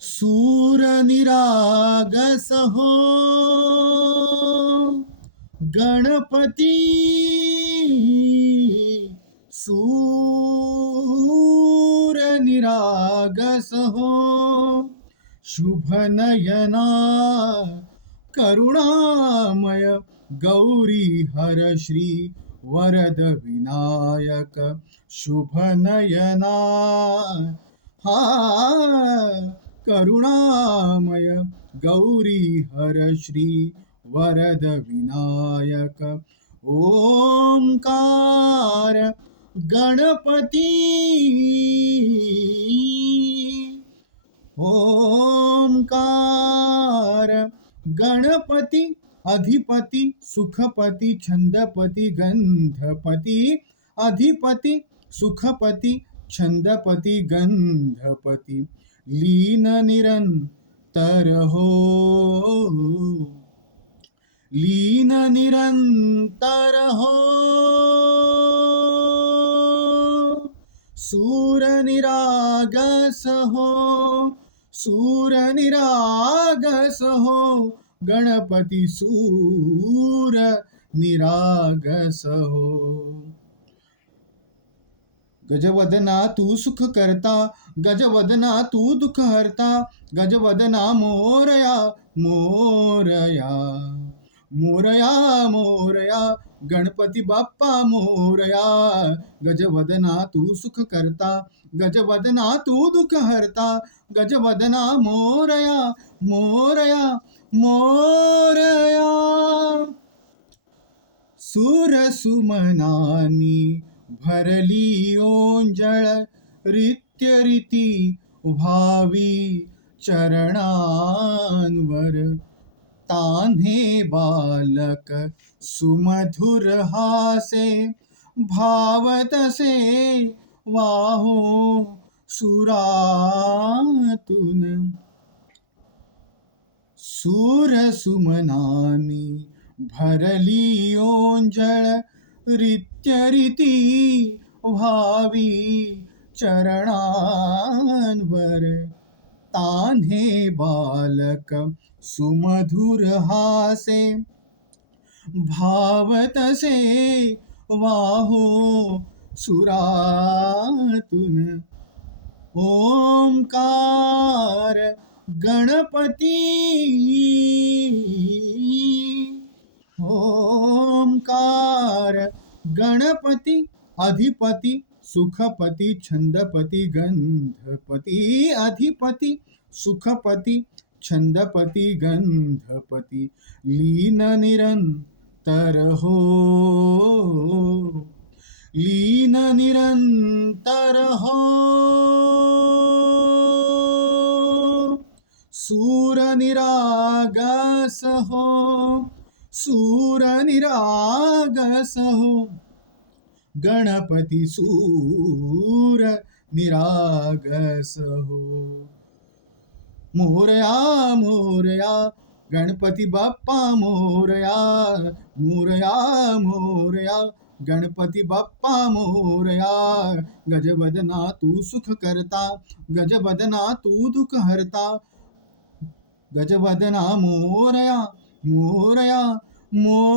सूर निरागस हो गणपती सूर निरागस हो शुभ नयना करुणामय गौरी हर श्री वरद विनायक। शुभ नयना। हा करुणामय गौरी हर श्री वरद विनायक। ओंकार गणपति। ओंकार गणपती अधिपती सुखपती छंदपती गंधपती अधिपती सुखपती छंदपती गंधपति लीन निरंतर हो। लीन निरंतर हो। सूर निरागस हो। सूर निरागस हो। गणपति सूर निरागस हो। गजवदना तू सुख करता, गजवदना तू दुःख हरता, गजवदना मोरया मोरया मोरया मोरया, गणपति बाप्पा मोरया, गजवदना तू सुख करता, गजवदना तू दुःख हरता, गजवदना मोरया मोरया मोरया। सुरसुमनानी भरली ओंजळ रित्यरीती व्हावी चरणांवर तान्हे बालक सुमधुर हासे भावतसे वाहो सुरातून। सूरसुमनानी भरली ओंजळ रित्यरीती भावी चरणांवर तान्हे बालक सुमधुर हासे। भावतसे वाहो सुरातुन। ओंकार गणपती। अधिपती सुखपति, छंदपति, गंधपति, अधिपति सुखपति, छंदपती, गंधपति, लीन निरंतर हो। लीन निरंतर हो। सूर निरागस हो। सूर निरागस हो। गणपती सूर निरागस हो। मोरया मोरया, गणपति बाप्पा, मोरया मोरया मोरया, गणपति बाप्पा, मोरया। गजवदना तू सुख करता, गजवदना तू दुःख हरता। गजवदना, मोरया मोरया मोरया